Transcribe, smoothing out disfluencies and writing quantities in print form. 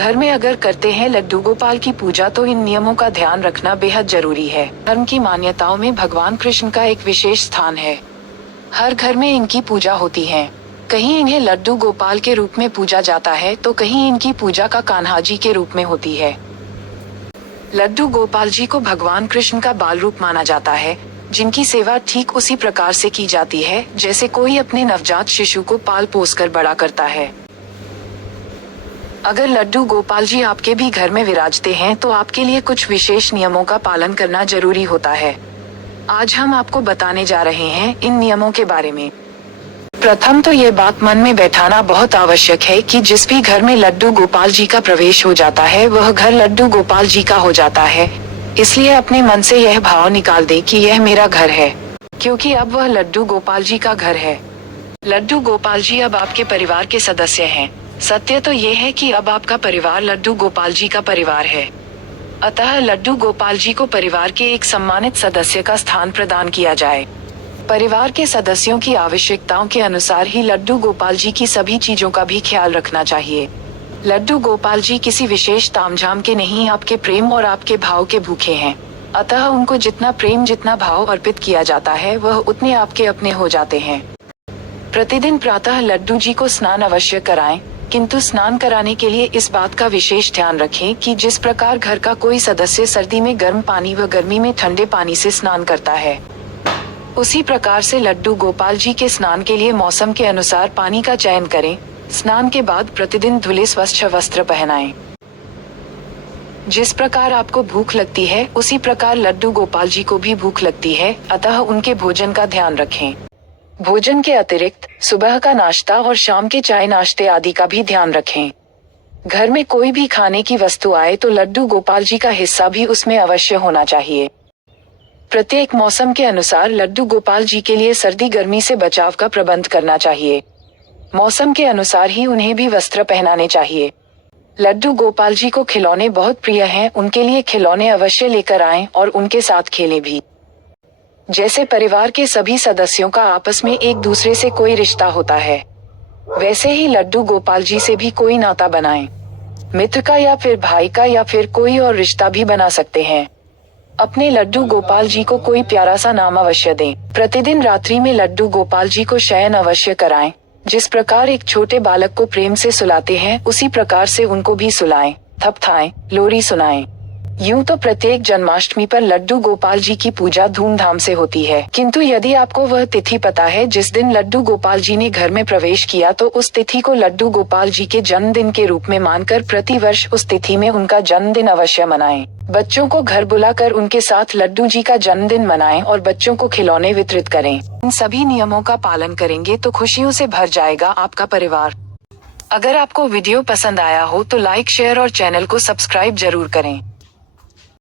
घर में अगर करते हैं लड्डू गोपाल की पूजा तो इन नियमों का ध्यान रखना बेहद जरूरी है। धर्म की मान्यताओं में भगवान कृष्ण का एक विशेष स्थान है। हर घर में इनकी पूजा होती है। कहीं इन्हें लड्डू गोपाल के रूप में पूजा जाता है तो कहीं इनकी पूजा का कान्हा जी के रूप में होती है। लड्डू गोपाल जी को भगवान कृष्ण का बाल रूप माना जाता है, जिनकी सेवा ठीक उसी प्रकार से की जाती है जैसे कोई अपने नवजात शिशु को पाल पोस कर बड़ा करता है। अगर लड्डू गोपाल जी आपके भी घर में विराजते हैं तो आपके लिए कुछ विशेष नियमों का पालन करना जरूरी होता है। आज हम आपको बताने जा रहे हैं इन नियमों के बारे में। प्रथम तो ये बात मन में बैठाना बहुत आवश्यक है कि जिस भी घर में लड्डू गोपाल जी का प्रवेश हो जाता है वह घर लड्डू गोपाल जी का हो जाता है। इसलिए अपने मन से यह भाव निकाल दे कि यह मेरा घर है, क्योंकि अब वह लड्डू गोपाल जी का घर है। लड्डू गोपाल जी अब आपके परिवार के सदस्य हैं। सत्य तो ये है कि अब आपका परिवार लड्डू गोपाल जी का परिवार है। अतः लड्डू गोपाल जी को परिवार के एक सम्मानित सदस्य का स्थान प्रदान किया जाए। परिवार के सदस्यों की आवश्यकताओं के अनुसार ही लड्डू गोपाल जी की सभी चीजों का भी ख्याल रखना चाहिए। लड्डू गोपाल जी किसी विशेष तामझाम के नहीं, आपके प्रेम और आपके भाव के भूखे हैं। अतः उनको जितना प्रेम, जितना भाव अर्पित किया जाता है वह उतने आपके अपने हो जाते हैं। प्रतिदिन प्रातः लड्डू जी को स्नान अवश्य कराएं, किंतु स्नान कराने के लिए इस बात का विशेष ध्यान रखें कि जिस प्रकार घर का कोई सदस्य सर्दी में गर्म पानी व गर्मी में ठंडे पानी से स्नान करता है, उसी प्रकार से लड्डू गोपाल जी के स्नान के लिए मौसम के अनुसार पानी का चयन करें। स्नान के बाद प्रतिदिन धुले स्वच्छ वस्त्र पहनाएं। जिस प्रकार आपको भूख लगती है उसी प्रकार लड्डू गोपाल जी को भी भूख लगती है, अतः उनके भोजन का ध्यान रखें। भोजन के अतिरिक्त सुबह का नाश्ता और शाम के चाय नाश्ते आदि का भी ध्यान रखें। घर में कोई भी खाने की वस्तु आए तो लड्डू गोपाल जी का हिस्सा भी उसमें अवश्य होना चाहिए। प्रत्येक मौसम के अनुसार लड्डू गोपाल जी के लिए सर्दी गर्मी से बचाव का प्रबंध करना चाहिए। मौसम के अनुसार ही उन्हें भी वस्त्र पहनाने चाहिए। लड्डू गोपाल जी को खिलौने बहुत प्रिय हैं, उनके लिए खिलौने अवश्य लेकर आएं और उनके साथ खेलें भी। जैसे परिवार के सभी सदस्यों का आपस में एक दूसरे से कोई रिश्ता होता है, वैसे ही लड्डू गोपाल जी से भी कोई नाता बनाएं। मित्र का या फिर भाई का या फिर कोई और रिश्ता भी बना सकते हैं। अपने लड्डू गोपाल जी को कोई प्यारा सा नाम अवश्य दें। प्रतिदिन रात्रि में लड्डू गोपाल जी को शयन अवश्य कराएं। जिस प्रकार एक छोटे बालक को प्रेम से सुलाते हैं उसी प्रकार से उनको भी सुलाएं, थपथाएं, लोरी सुनाएं। यूं तो प्रत्येक जन्माष्टमी पर लड्डू गोपाल जी की पूजा धूमधाम से होती है, किंतु यदि आपको वह तिथि पता है जिस दिन लड्डू गोपाल जी ने घर में प्रवेश किया तो उस तिथि को लड्डू गोपाल जी के जन्मदिन के रूप में मानकर प्रतिवर्ष उस तिथि में उनका जन्मदिन अवश्य मनाएं। बच्चों को घर बुलाकर उनके साथ लड्डू जी का जन्मदिन मनाएं और बच्चों को खिलौने वितरित करें। इन सभी नियमों का पालन करेंगे तो खुशियों से भर जाएगा आपका परिवार। अगर आपको वीडियो पसंद आया हो तो लाइक, शेयर और चैनल को सब्सक्राइब जरूर करें।